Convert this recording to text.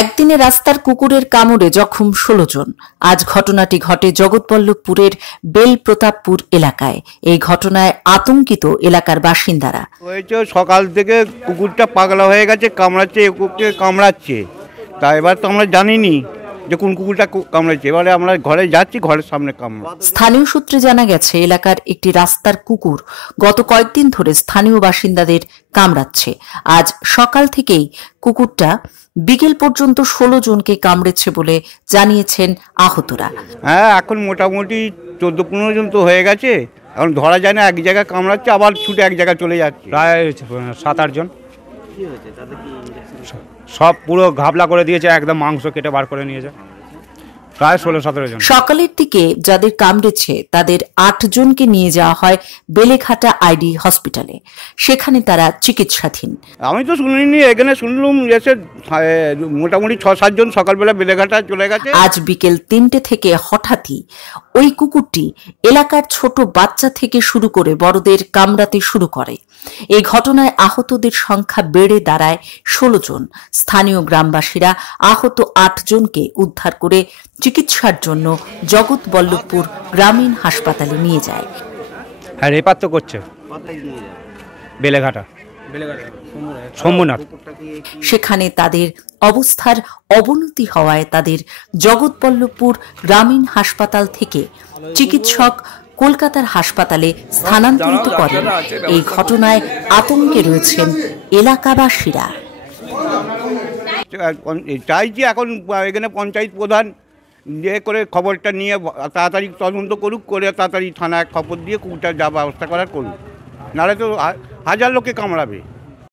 একদিনে রাস্তার কুকুরের কামড়ে জখম ১৬ জন। আজ ঘটনাটি ঘটে জগৎবল্লভপুরের বেলপ্রতাপপুর এলাকায়। এই ঘটনায় আতঙ্কিত এলাকার বাসিন্দারা। হয়েছে সকাল থেকে কুকুরটা পাগলা হয়ে গেছে, কামড়াচ্ছে, কুকুরকে কামড়াচ্ছে। তা এবার তো আমরা জানিনি যে কোন কুকুরটা কামড়াচ্ছে। এবারে আমরা ঘরে যাচ্ছি, ঘরের সামনে কামড়া। স্থানীয় সূত্রে জানা গেছে, এলাকার একটি রাস্তার কুকুর গত কয়েকদিন ধরে স্থানীয় বাসিন্দাদের কামড়াচ্ছে। আজ সকাল থেকেই কুকুরটা বিকেল পর্যন্ত ১৬ জনকে কামড়েছে বলে জানিয়েছেন আহতরা। হ্যাঁ, এখন মোটামুটি ১৪-১৫ জন তো হয়ে গেছে। এখন ধরা যায় না, এক জায়গায় কামড়াচ্ছে আবার ছুটে এক জায়গায় চলে যাচ্ছে। প্রায় ৭-৮ জন। সব পুরো ঘাবলা করে দিয়েছে, একদম মাংস কেটে বার করে নিয়েছে। প্রায় ১৬-১৭ জন। সকালের দিকে যাদের কামড়েছে তাদের ৮ জনকে নিয়ে যাওয়া হয় বেলেঘাটা আইডি হসপিটালে। সেখানে তারা চিকিৎসাধীন। আমি তো শুনিনি, এখানে শুনলাম এসে মোটামুটি ৬-৭ জন সকালবেলা বেলেঘাটা চলে গেছে। আজ বিকেল ৩টে থেকে হঠাৎই ওই কুকুরটি এলাকার ছোট বাচ্চা থেকে শুরু করে বড়দের কামড়াতে শুরু করে। এই ঘটনায় আহতদের সংখ্যা বেড়ে দাঁড়ায় ১৬ জন। স্থানীয় গ্রামবাসীরা আহত ৮ জনকে উদ্ধার করে চিকিৎসার জন্য জগৎবল্লভপুর গ্রামীণ হাসপাতালে নিয়ে যায়। হ্যাঁ, রেপার তো করছে বেলেঘাটা শম্ভুনাথ। সেখানে তাদের অবস্থার অবনতি হওয়ায় তাদের জগৎবল্লভপুর গ্রামীণ হাসপাতাল থেকে চিকিৎসক কলকাতার হাসপাতালে স্থানান্তরিত করেন। এই ঘটনায় আতঙ্কে রয়েছেন এলাকাবাসীরা। চাইছি এখন এখানে পঞ্চায়েত প্রধান ইয়ে করে খবরটা নিয়ে তাড়াতাড়ি তদন্ত করুক, করে তাড়াতাড়ি থানায় খবর দিয়ে কুকুরটার যা ব্যবস্থা করার করুক, নাহলে তো হাজার লোককে কামড়াবে।